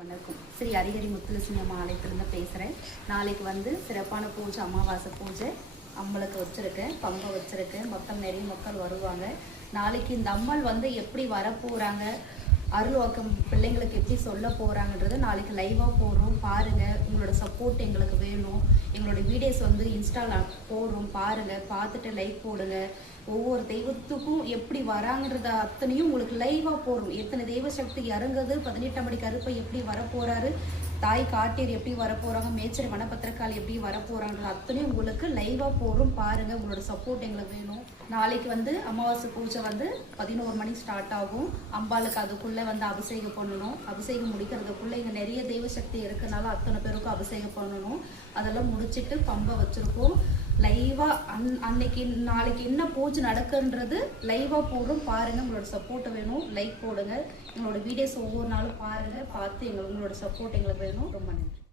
வணக்கம். ஸ்ரீ ஹரிஹரி முத்துலட்சுமி அம்மா ஆலயத்திலிருந்து பேசுகிறேன். நாளைக்கு வந்து சிறப்பான பூஜை, அமாவாசை பூஜை. அம்மளுக்கு வச்சுருக்கேன், பம்பை வச்சுருக்கேன். மொத்தம் நிறைய மக்கள் வருவாங்க. நாளைக்கு இந்த அம்மல் வந்து எப்படி வரப்போகிறாங்க, அருள்வாக்கம் பிள்ளைங்களுக்கு எப்படி சொல்ல போகிறாங்கன்றது நாளைக்கு லைவாக போடுறோம். பாருங்கள், உங்களோட சப்போர்ட் எங்களுக்கு வேணும். எங்களோட வீடியோஸ் வந்து இன்ஸ்டாவில் போடுறோம், பாருங்கள். பார்த்துட்டு லைக் போடுங்க. ஒவ்வொரு தெய்வத்துக்கும் எப்படி வராங்கன்றத அத்தனையும் உங்களுக்கு லைவாக போடுறோம். எத்தனை தெய்வ சக்தி இறங்குது, 18ஆம் படி கருப்பை எப்படி வரப்போகிறாரு, தாய் காட்டேர் எப்படி வரப்போகிறாங்க, மேச்சரி வனபத்திரக்கால் எப்படி வரப்போகிறாங்கன்றது அத்தனையும் உங்களுக்கு லைவாக போடுறோம். பாருங்கள், உங்களோட சப்போர்ட் எங்களுக்கு வேணும். நாளைக்கு வந்து அமாவாசை பூஜை வந்து 11 மணி ஸ்டார்ட் ஆகும். அம்பாளுக்கு அதுக்குள்ளே வந்து அபிஷேகம் பண்ணணும். அபிஷேகம் முடிக்கிறதுக்குள்ளே இங்கே நிறைய தெய்வ சக்தி இருக்கனால அத்தனை பேருக்கும் அபிஷேகம் பண்ணணும். அதெல்லாம் முடிச்சுட்டு பம்பை வச்சுருக்கோம். லைவாக அன்னைக்கு நாளைக்கு என்ன பூஜை நடக்குன்றது லைவாக போடுறோம். பாருங்கள், உங்களோட சப்போர்ட் வேணும். லைக் போடுங்க. எங்களோட வீடியோஸ் ஒவ்வொரு நாளும் பாருங்கள். பார்த்து உங்களோட சப்போர்ட் எங்களுக்கு வேணும். ரொம்ப நன்றி.